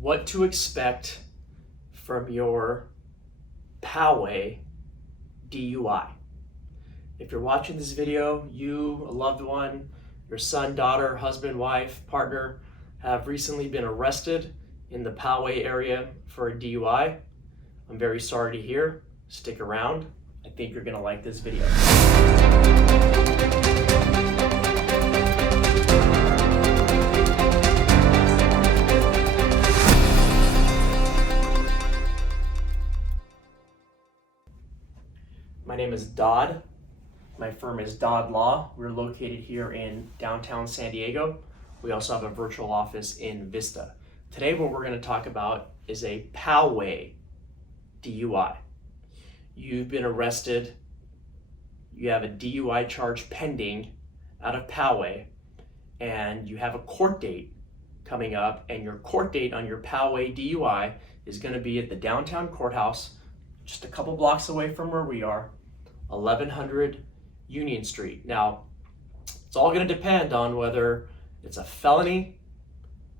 what to expect from your Poway DUI. If you're watching this video, you, a loved one, your son, daughter, husband, wife, partner have recently been arrested in the Poway area for a DUI. I'm very sorry to hear. Stick around. I think you're gonna like this video. My name is Dod. My firm is Dod Law. We're located here in downtown San Diego. We also have a virtual office in Vista. Today what we're going to talk about is a Poway DUI. You've been arrested. You have a DUI charge pending out of Poway, and you have a court date coming up, and your court date on your Poway DUI is going to be at the downtown courthouse, just a couple blocks away from where we are, 1100 Union Street. Now, it's all going to depend on whether it's a felony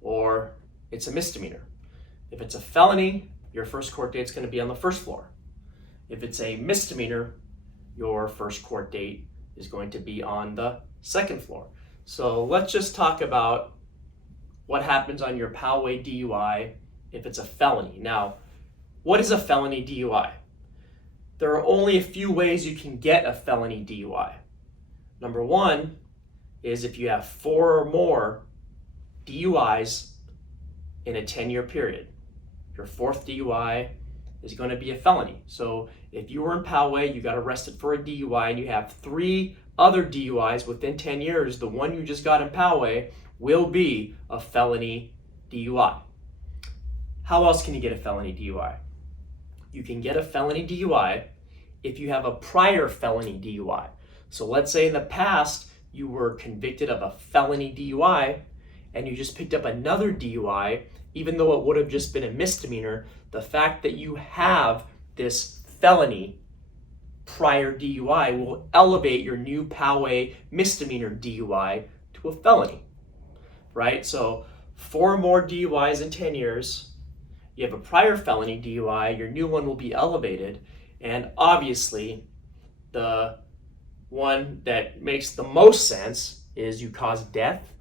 or it's a misdemeanor. If it's a felony, your first court date is going to be on the first floor. If it's a misdemeanor, your first court date is going to be on the second floor. So let's just talk about what happens on your Poway DUI if it's a felony. Now, what is a felony DUI? There are only a few ways you can get a felony DUI. Number one is if you have 4 or more DUIs in a 10-year period. Your 4th DUI is going to be a felony. So if you were in Poway, you got arrested for a DUI, and you have 3 other DUIs within 10 years, the one you just got in Poway will be a felony DUI. How else can you get a felony DUI? You can get a felony DUI if you have a prior felony DUI. So let's say in the past you were convicted of a felony DUI and you just picked up another DUI, even though it would have just been a misdemeanor. The fact that you have this felony prior DUI will elevate your new Poway misdemeanor DUI to a felony, right? So 4 more DUIs in 10 years, you have a prior felony DUI, your new one will be elevated, and obviously the one that makes the most sense is you caused death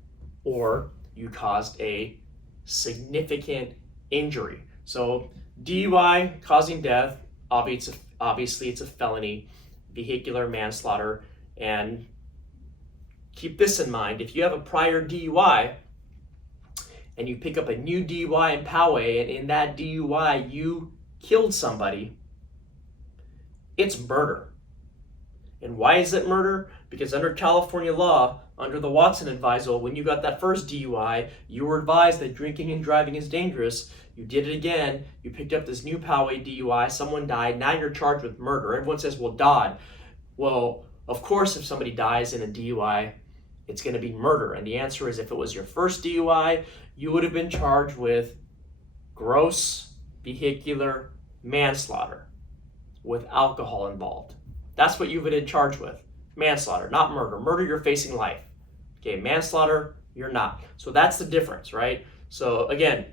or you caused a significant injury. So DUI causing death, obviously it's a felony, vehicular manslaughter, and keep this in mind, if you have a prior DUI and you pick up a new DUI in Poway, and in that DUI you killed somebody, it's murder. And why is it murder? Because under California law, under the Watson advisal, when you got that first DUI, you were advised that drinking and driving is dangerous. You did it again, you picked up this new Poway DUI, someone died, now you're charged with murder. Everyone says, well, Dod, well, of course if somebody dies in a DUI, it's going to be murder. And the answer is, if it was your first DUI, you would have been charged with gross vehicular manslaughter with alcohol involved. That's what you would have been charged with. Manslaughter, not murder. Murder, you're facing life. Okay, manslaughter, you're not. So that's the difference, right? So again,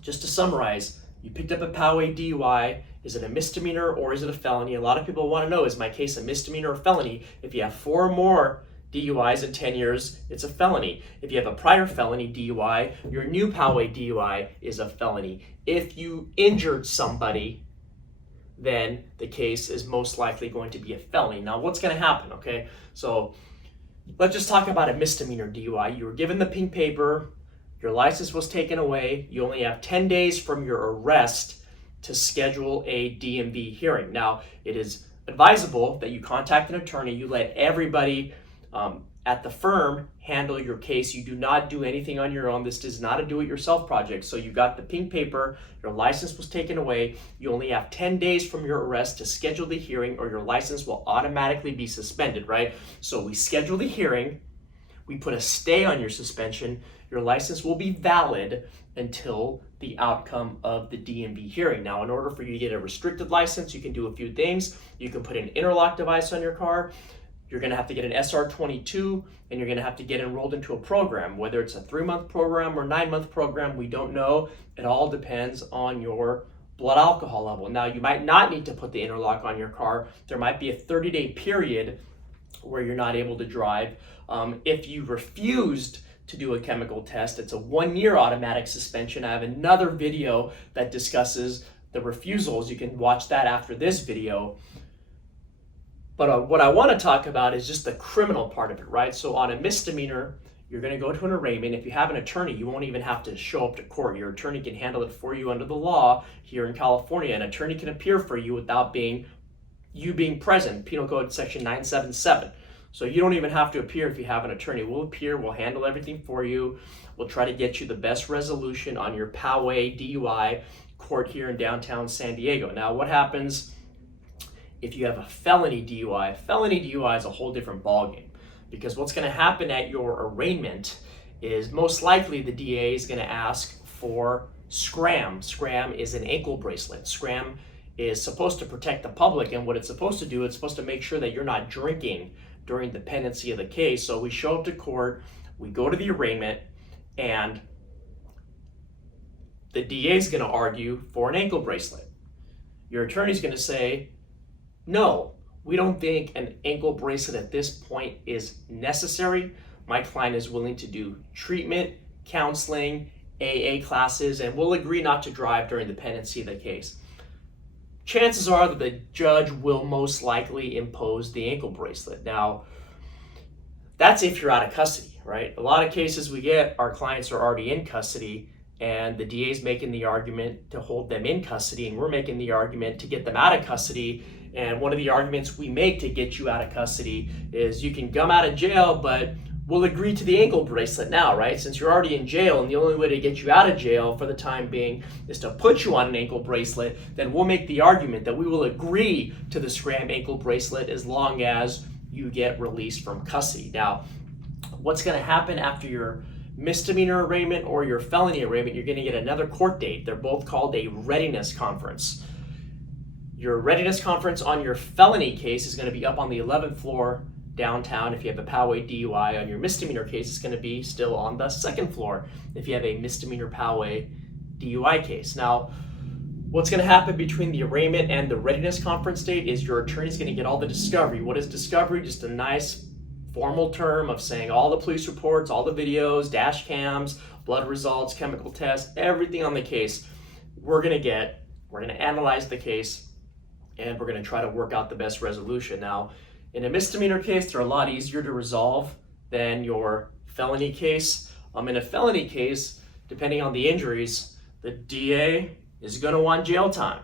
just to summarize, you picked up a Poway DUI. Is it a misdemeanor or is it a felony? A lot of people want to know, is my case a misdemeanor or felony? If you have 4 or more DUIs in 10 years, it's a felony. If you have a prior felony DUI, your new Poway DUI is a felony. If you injured somebody, then the case is most likely going to be a felony. Now, what's going to happen, okay? So let's just talk about a misdemeanor DUI. You were given the pink paper, your license was taken away, you only have 10 days from your arrest to schedule a DMV hearing. Now, it is advisable that you contact an attorney, you let everybody at the firm handle your case. You do not do anything on your own. This is not a do-it-yourself project. So you got the pink paper, your license was taken away, you only have 10 days from your arrest to schedule the hearing, or your license will automatically be suspended, right? So we schedule the hearing, we put a stay on your suspension, your license will be valid until the outcome of the DMV hearing. Now, in order for you to get a restricted license, you can do a few things. You can put an interlock device on your car. you're going to have to get an SR-22, and you're going to have to get enrolled into a program. Whether it's a 3-month program or 9-month program, we don't know. It all depends on your blood alcohol level. Now, you might not need to put the interlock on your car. There might be a 30-day period where you're not able to drive. If you refused to do a chemical test, it's a 1-year automatic suspension. I have another video that discusses the refusals. You can watch that after this video. But what I want to talk about is just the criminal part of it, right? So on a misdemeanor, you're going to go to an arraignment. If you have an attorney, you won't even have to show up to court. Your attorney can handle it for you under the law here in California. An attorney can appear for you without you being present. Penal Code Section 977. So you don't even have to appear if you have an attorney. We'll appear, we'll handle everything for you. We'll try to get you the best resolution on your Poway DUI court here in downtown San Diego. Now, what happens if you have a felony DUI? Felony DUI is a whole different ballgame, because what's going to happen at your arraignment is most likely the DA is going to ask for scram. Scram is an ankle bracelet. Scram is supposed to protect the public, and what it's supposed to do, it's supposed to make sure that you're not drinking during the pendency of the case. So we show up to court, we go to the arraignment, and the DA is going to argue for an ankle bracelet. Your attorney's going to say, no, we don't think an ankle bracelet at this point is necessary. My client is willing to do treatment, counseling, AA classes, and we'll agree not to drive during the pendency of the case. Chances are that the judge will most likely impose the ankle bracelet. Now, that's if you're out of custody, right? A lot of cases we get, our clients are already in custody, and the DA is making the argument to hold them in custody, and we're making the argument to get them out of custody. And one of the arguments we make to get you out of custody is you can come out of jail, but we'll agree to the ankle bracelet now, right? Since you're already in jail, and the only way to get you out of jail for the time being is to put you on an ankle bracelet, then we'll make the argument that we will agree to the scram ankle bracelet as long as you get released from custody. Now, what's going to happen after your misdemeanor arraignment or your felony arraignment? You're going to get another court date. They're both called a readiness conference. Your readiness conference on your felony case is going to be up on the 11th floor downtown. If you have a Poway DUI, on your misdemeanor case, it's going to be still on the 2nd floor if you have a misdemeanor Poway DUI case. Now, what's going to happen between the arraignment and the readiness conference date is your attorney's going to get all the discovery. What is discovery? Just a nice formal term of saying all the police reports, all the videos, dash cams, blood results, chemical tests, everything on the case we're going to analyze the case, and we're going to try to work out the best resolution. Now, in a misdemeanor case, they're a lot easier to resolve than your felony case. In a felony case, depending on the injuries, the DA is going to want jail time.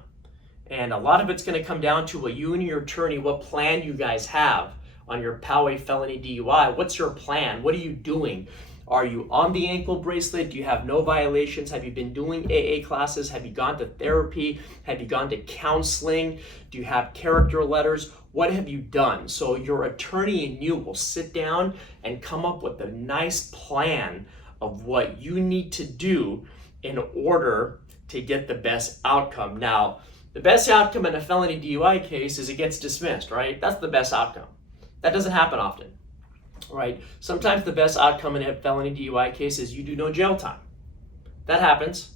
And a lot of it's going to come down to what you and your attorney, what plan you guys have on your Poway felony DUI. What's your plan? What are you doing? Are you on the ankle bracelet? Do you have no violations? Have you been doing AA classes? Have you gone to therapy? Have you gone to counseling? Do you have character letters? What have you done? So your attorney and you will sit down and come up with a nice plan of what you need to do in order to get the best outcome. Now, the best outcome in a felony DUI case is it gets dismissed, right? That's the best outcome. That doesn't happen often. Right? Sometimes the best outcome in a felony DUI case is you do no jail time. That happens.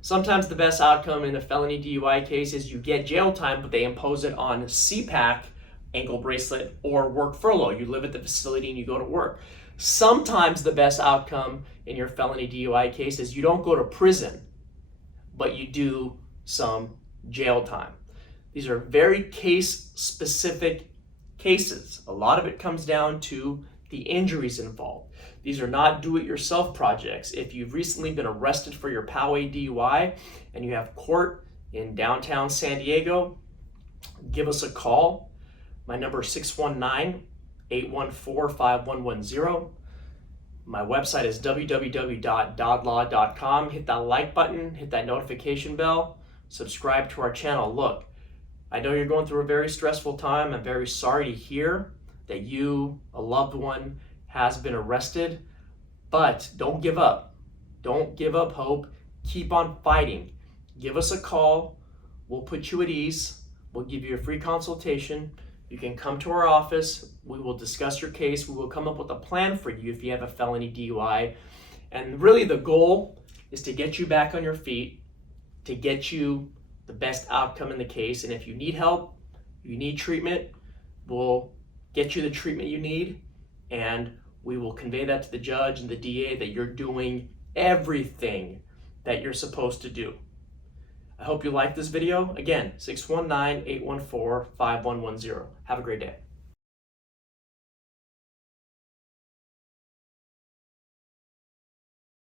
Sometimes the best outcome in a felony DUI case is you get jail time, but they impose it on CPAC, ankle bracelet, or work furlough. You live at the facility and you go to work. Sometimes the best outcome in your felony DUI case is you don't go to prison, but you do some jail time. These are very case-specific cases. A lot of it comes down to the injuries involved. These are not do-it-yourself projects. If you've recently been arrested for your Poway DUI and you have court in downtown San Diego, give us a call. My number is 619-814-5110. My website is www.dodlaw.com. Hit that like button, hit that notification bell, subscribe to our channel. Look, I know you're going through a very stressful time. I'm very sorry to hear that you, a loved one, has been arrested, but don't give up. Don't give up hope. Keep on fighting. Give us a call. We'll put you at ease. We'll give you a free consultation. You can come to our office. We will discuss your case. We will come up with a plan for you if you have a felony DUI. And really the goal is to get you back on your feet, to get you the best outcome in the case. And if you need help, you need treatment, we'll get you the treatment you need, and we will convey that to the judge and the DA that you're doing everything that you're supposed to do. I hope you liked this video. Again, 619-814-5110. Have a great day.